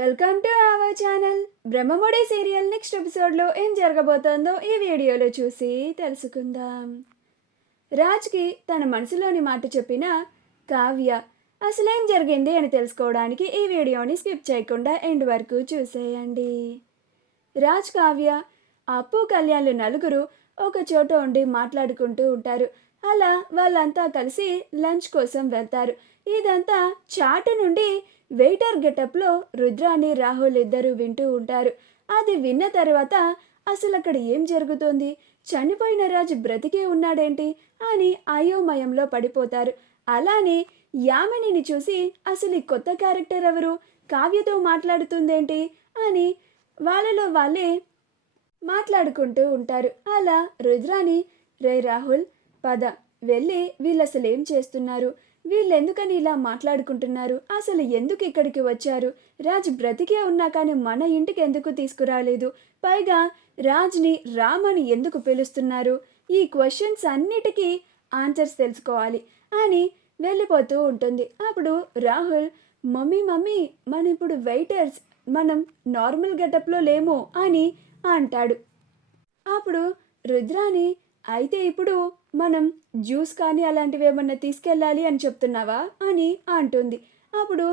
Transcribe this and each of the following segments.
Welcome to our channel. Brahmamudi serial next ఎపిసోడ్లో ఏం జరగబోతోందో ఈ వీడియోలో చూసి తెలుసుకుందాం. రాజ్కి తన మనసులోని మాట చెప్పిన కావ్య అసలేం జరిగింది అని తెలుసుకోవడానికి ఈ వీడియోని స్కిప్ చేయకుండా ఎండ్ వరకు చూసేయండి. రాజ్, కావ్య, అప్పు, కళ్యాణ్లు నలుగురు ఒక చోట ఉండి మాట్లాడుకుంటూ ఉంటారు. అలా వాళ్ళంతా కలిసి లంచ్ కోసం వెళ్తారు. ఇదంతా చాటు నుండి వెయిటర్ గెటప్లో రుద్రాని, రాహుల్ ఇద్దరు వింటూ ఉంటారు. అది విన్న తర్వాత అసలు అక్కడ ఏం జరుగుతోంది, చనిపోయిన రాజు బ్రతికే ఉన్నాడేంటి అని అయోమయంలో పడిపోతారు. అలానే యామినిని చూసి అసలు ఈ కొత్త క్యారెక్టర్ ఎవరు, కావ్యతో మాట్లాడుతుందేంటి అని వాళ్ళలో వాళ్ళే మాట్లాడుకుంటూ ఉంటారు. అలా రుద్రాని, రే రాహుల్ పద వెళ్ళి వీళ్ళు అసలు ఏం చేస్తున్నారు, వీళ్ళెందుకని ఇలా మాట్లాడుకుంటున్నారు, అసలు ఎందుకు ఇక్కడికి వచ్చారు, రాజ్ బ్రతికే ఉన్నా కానీ మన ఇంటికి ఎందుకు తీసుకురాలేదు, పైగా రాజ్ని రామని ఎందుకు పిలుస్తున్నారు, ఈ క్వశ్చన్స్ అన్నిటికీ ఆన్సర్స్ తెలుసుకోవాలి అని వెళ్ళిపోతూ ఉంటుంది. అప్పుడు రాహుల్, మమ్మీ మమ్మీ మన ఇప్పుడు వెయిటర్స్, మనం నార్మల్ గెటప్లో లేము అని అంటాడు. అప్పుడు రుద్రాని, అయితే ఇప్పుడు మనం జ్యూస్ కానీ అలాంటివి ఏమన్నా తీసుకెళ్ళాలి అని చెప్తున్నావా అని అంటుంది. అప్పుడు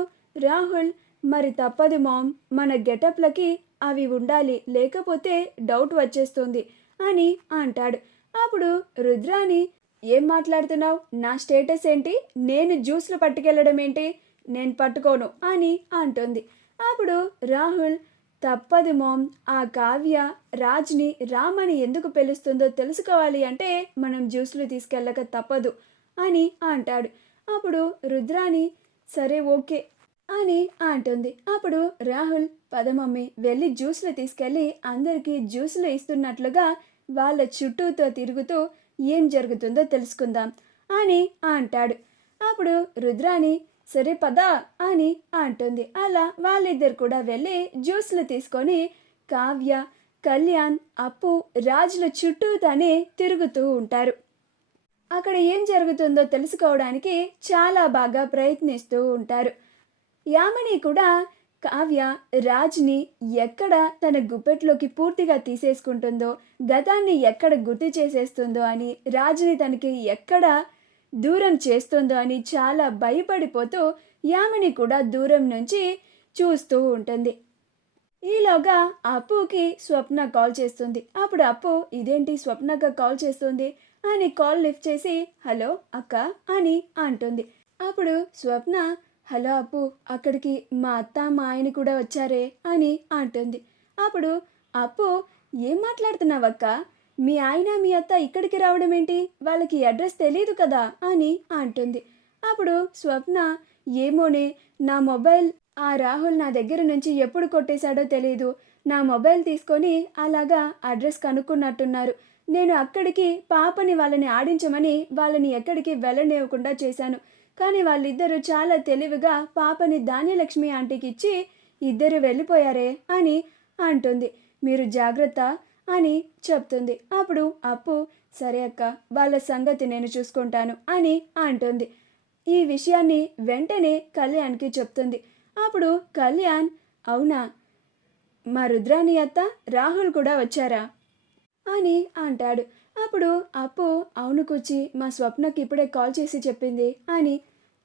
రాహుల్, మరి తప్పదు మామ్, మన గెటప్లకి అవి ఉండాలి, లేకపోతే డౌట్ వచ్చేస్తుంది అని అంటాడు. అప్పుడు రుద్రాని, ఏం మాట్లాడుతున్నావు, నా స్టేటస్ ఏంటి, నేను జ్యూస్లు పట్టుకెళ్ళడం ఏంటి, నేను పట్టుకోను అని అంటుంది. అప్పుడు రాహుల్, తప్పదు మామ్, ఆ కావ్య రాజ్ని రామని ఎందుకు పిలుస్తుందో తెలుసుకోవాలి అంటే మనం జ్యూస్లు తీసుకెళ్ళక తప్పదు అని అంటాడు. అప్పుడు రుద్రాని, సరే ఓకే అని అంటుంది. అప్పుడు రాహుల్, పద మమ్మీ వెళ్ళి జ్యూస్లు తీసుకెళ్ళి అందరికీ జ్యూస్లు ఇస్తున్నట్లుగా వాళ్ళ చుట్టూతో తిరుగుతూ ఏం జరుగుతుందో తెలుసుకుందాం అని అంటాడు. అప్పుడు రుద్రాని, సరే పదా అని అంటుంది. అలా వాళ్ళిద్దరు కూడా వెళ్ళి జ్యూస్లు తీసుకొని కావ్య, కళ్యాణ్, అప్పు, రాజుల చుట్టూతానే తిరుగుతూ ఉంటారు. అక్కడ ఏం జరుగుతుందో తెలుసుకోవడానికి చాలా బాగా ప్రయత్నిస్తూ ఉంటారు. యామిని కూడా కావ్య రాజ్ని ఎక్కడ తన గుప్పెట్లోకి పూర్తిగా తీసేసుకుంటుందో, గతాన్ని ఎక్కడ గుర్తు చేసేస్తుందో అని, రాజ్ని తనకి ఎక్కడ దూరం చేస్తుందో అని చాలా భయపడిపోతూ యామిని కూడా దూరం నుంచి చూస్తూ ఉంటుంది. ఈలోగా అప్పుకి స్వప్న కాల్ చేస్తుంది. అప్పుడు అప్పు, ఇదేంటి స్వప్నగా కాల్ చేస్తుంది అని కాల్ లిఫ్ట్ చేసి, హలో అక్క అని అంటుంది. అప్పుడు స్వప్న, హలో అప్పు, అక్కడికి మా అత్త మా ఆయన కూడా వచ్చారే అని అంటుంది. అప్పుడు అప్పు, ఏం మాట్లాడుతున్నావక్క, మీ ఆయన మీ అత్త ఇక్కడికి రావడం ఏంటి, వాళ్ళకి అడ్రస్ తెలియదు కదా అని అంటుంది. అప్పుడు స్వప్న, ఏమోనే, నా మొబైల్ ఆ రాహుల్ నా దగ్గర నుంచి ఎప్పుడు కొట్టేశాడో తెలియదు, నా మొబైల్ తీసుకొని అలాగా అడ్రస్ కనుక్కున్నట్టున్నారు, నేను అక్కడికి పాపని వాళ్ళని ఆడించమని వాళ్ళని ఎక్కడికి వెళ్ళనివ్వకుండా చేశాను, కానీ వాళ్ళిద్దరూ చాలా తెలివిగా పాపని ధాన్యలక్ష్మి ఆంటీకి ఇచ్చి ఇద్దరు వెళ్ళిపోయారే అని అంటుంది. మీరు జాగ్రత్త అని చెప్తుంది. అప్పుడు అప్పు, సరే అక్క, వాళ్ళ సంగతి నేను చూసుకుంటాను అని అంటుంది. ఈ విషయాన్ని వెంటనే కళ్యాణ్కి చెప్తుంది. అప్పుడు కళ్యాణ్, అవునా, మా రుద్రాని అత్త రాహుల్ కూడా వచ్చారా అని అంటాడు. అప్పుడు అప్పు, అవును కూర్చి, మా స్వప్నకి ఇప్పుడే కాల్ చేసి చెప్పింది అని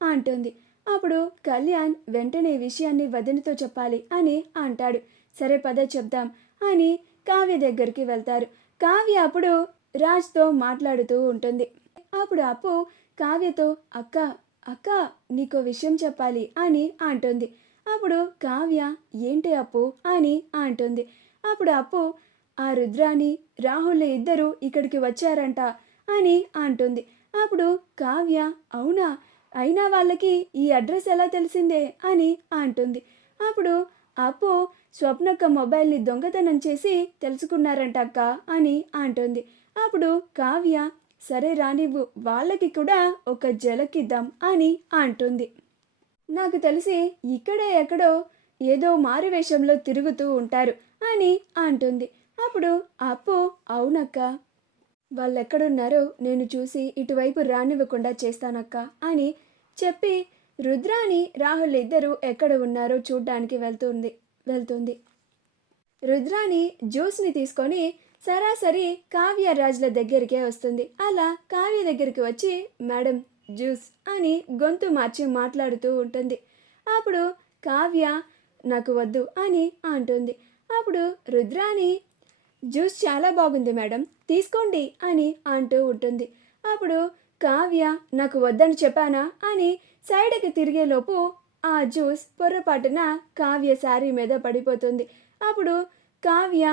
అంటుంది. అప్పుడు కళ్యాణ్ వెంటనే ఈ విషయాన్ని వదినతో చెప్పాలి అని అంటాడు. సరే పద చెప్దాం అని కావ్య దగ్గరికి వెళ్తారు. కావ్య అప్పుడు రాజ్తో మాట్లాడుతూ ఉంటుంది. అప్పుడు అప్పు కావ్యతో, అక్క అక్క నీకో విషయం చెప్పాలి అని అంటుంది. అప్పుడు కావ్య, ఏంటి అప్పు అని అంటుంది. అప్పుడు అప్పు, ఆ రుద్రాని రాహుల్ ఇద్దరు ఇక్కడికి వచ్చారంట అని అంటుంది. అప్పుడు కావ్య, అవునా, అయినా వాళ్ళకి ఈ అడ్రస్ ఎలా తెలిసిందే అని అంటుంది. అప్పుడు అప్పు, స్వప్నక్క మొబైల్ని దొంగతనం చేసి తెలుసుకున్నారంట అక్క అని అంటుంది. అప్పుడు కావ్య, సరే రానివ్వు, వాళ్ళకి కూడా ఒక జలకిద్దాం అని అంటుంది. నాకు తెలిసి ఇక్కడే ఎక్కడో ఏదో మారువేషంలో తిరుగుతూ ఉంటారు అని అంటుంది. అప్పుడు అప్పు, అవునక్క, వాళ్ళెక్కడున్నారో నేను చూసి ఇటువైపు రానివ్వకుండా చేస్తానక్క అని చెప్పి రుద్రాని రాహుల్ ఇద్దరు ఎక్కడ ఉన్నారో చూడ్డానికి వెళ్తుంది. వెళ్తుంది. రుద్రాణి జ్యూస్ని తీసుకొని సరాసరి కావ్య రాజ్ల దగ్గరికే వస్తుంది. అలా కావ్య దగ్గరికి వచ్చి మేడం జ్యూస్ అని గొంతు మార్చి మాట్లాడుతూ ఉంటుంది. అప్పుడు కావ్య నాకు వద్దు అని అంటుంది. అప్పుడు రుద్రాణి జ్యూస్ చాలా బాగుంది మేడం, తీసుకోండి అని అంటూ ఉంటుంది. అప్పుడు కావ్య నాకు వద్దని చెప్పానా అని సైడ్కి తిరిగేలోపు ఆ జ్యూస్ పొర్రపాటున కావ్య శారీ మీద పడిపోతుంది. అప్పుడు కావ్య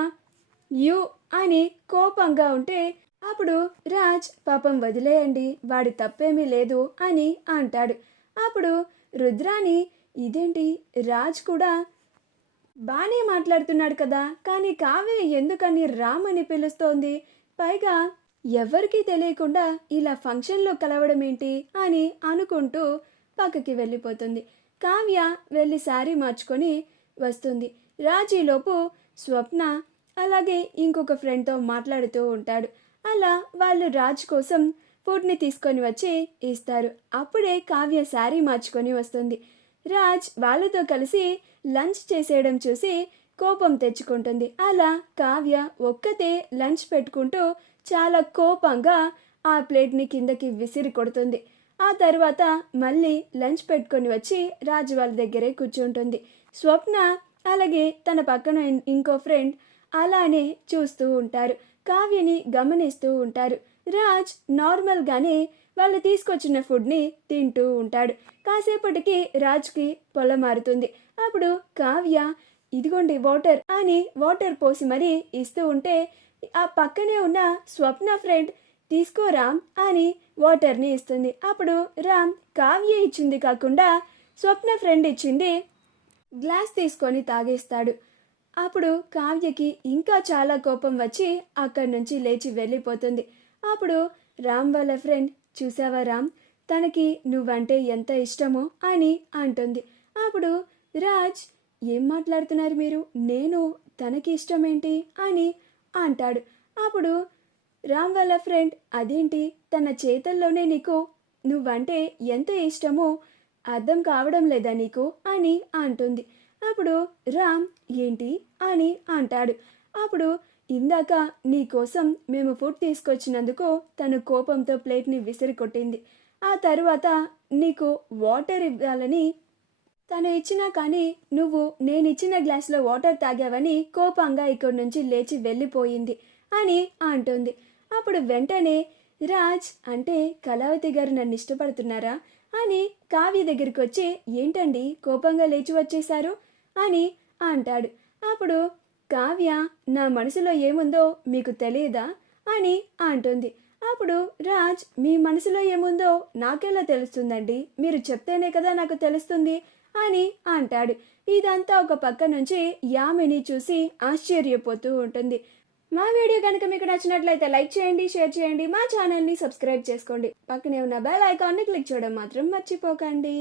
యు అని కోపంగా ఉంటే అప్పుడు రాజ్ పాపం వదిలేయండి, వాడి తప్పేమీ లేదు అని అంటాడు. అప్పుడు రుద్రాణి ఇదేంటి రాజ్ కూడా బాగానే మాట్లాడుతున్నాడు కదా, కానీ కావ్య ఎందుకని రామ్ అని పిలుస్తోంది, పైగా ఎవరికీ తెలియకుండా ఇలా ఫంక్షన్లో కలవడం ఏంటి అని అనుకుంటూ పక్కకి వెళ్ళిపోతుంది. కావ్య వెళ్ళి శారీ మార్చుకొని వస్తుంది. రాజీలోపు స్వప్న అలాగే ఇంకొక ఫ్రెండ్తో మాట్లాడుతూ ఉంటాడు. అలా వాళ్ళు రాజ్ కోసం ఫుడ్ని తీసుకొని వచ్చి ఇస్తారు. అప్పుడే కావ్య శారీ మార్చుకొని వస్తుంది. రాజ్ వాళ్ళతో కలిసి లంచ్ చేసేయడం చూసి కోపం తెచ్చుకుంటుంది. అలా కావ్య ఒక్కతే లంచ్ పెట్టుకుంటూ చాలా కోపంగా ఆ ప్లేట్ని కిందకి విసిరి కొడుతుంది. ఆ తర్వాత మళ్ళీ లంచ్ పెట్టుకొని వచ్చి రాజు వాళ్ళ దగ్గరే కూర్చుంటుంది. స్వప్న అలాగే తన పక్కన ఇంకో ఫ్రెండ్ అలానే చూస్తూ ఉంటారు, కావ్యని గమనిస్తూ ఉంటారు. రాజ్ నార్మల్గానే వాళ్ళు తీసుకొచ్చిన ఫుడ్ని తింటూ ఉంటాడు. కాసేపటికి రాజ్కి పొల మారుతుంది. అప్పుడు కావ్య ఇదిగోండి వాటర్ అని వాటర్ పోసి మరీ ఇస్తూ ఉంటే ఆ పక్కనే ఉన్న స్వప్న ఫ్రెండ్ తీసుకో రామ్ అని వాటర్ని ఇస్తుంది. అప్పుడు రామ్ కావ్య ఇచ్చింది కాకుండా స్వప్న ఫ్రెండ్ ఇచ్చింది గ్లాస్ తీసుకొని తాగేస్తాడు. అప్పుడు కావ్యకి ఇంకా చాలా కోపం వచ్చి అక్కడి నుంచి లేచి వెళ్ళిపోతుంది. అప్పుడు రామ్ వాళ్ళ ఫ్రెండ్ చూసావా రామ్, తనకి నువ్వంటే ఎంత ఇష్టమో అని అంటుంది. అప్పుడు రాజ్ ఏం మాట్లాడుతున్నారు మీరు, నేను తనకి ఇష్టమేంటి అని అంటాడు. అప్పుడు రామ్ వాళ్ళ ఫ్రెండ్ అదేంటి తన చేతల్లోనే నీకు నువ్వంటే ఎంత ఇష్టమో అర్థం కావడం లేదా నీకు అని అంటుంది. అప్పుడు రామ్ ఏంటి అని అంటాడు. అప్పుడు ఇందాక నీకోసం మేము ఫుడ్ తీసుకొచ్చినందుకు తను కోపంతో ప్లేట్ని విసిరి కొట్టింది. ఆ తర్వాత నీకు వాటర్ ఇవ్వాలని తను ఇచ్చినా కానీ నువ్వు నేనిచ్చిన గ్లాస్లో వాటర్ తాగావని కోపంగా ఇక్కడి నుంచి లేచి వెళ్ళిపోయింది అని అంటుంది. అప్పుడు వెంటనే రాజ్ అంటే కళావతి గారు నన్ను ఇష్టపడుతున్నారా అని కావ్య దగ్గరికి వచ్చి ఏంటండి కోపంగా లేచి వచ్చేశారు అని అంటాడు. అప్పుడు కావ్య నా మనసులో ఏముందో మీకు తెలియదా అని అంటుంది. అప్పుడు రాజ్ మీ మనసులో ఏముందో నాకెలా తెలుస్తుందండి, మీరు చెప్తేనే కదా నాకు తెలుస్తుంది అని అంటాడు. ఇదంతా ఒక పక్క నుంచి యామిని చూసి ఆశ్చర్యపోతూ ఉంటుంది. మా వీడియో కనుక మీకు నచ్చినట్లయితే లైక్ చేయండి, షేర్ చేయండి, మా ఛానల్ని సబ్స్క్రైబ్ చేసుకోండి, పక్కనే ఉన్న బెల్ ఐకాన్ని క్లిక్ చేయడం మాత్రం మర్చిపోకండి.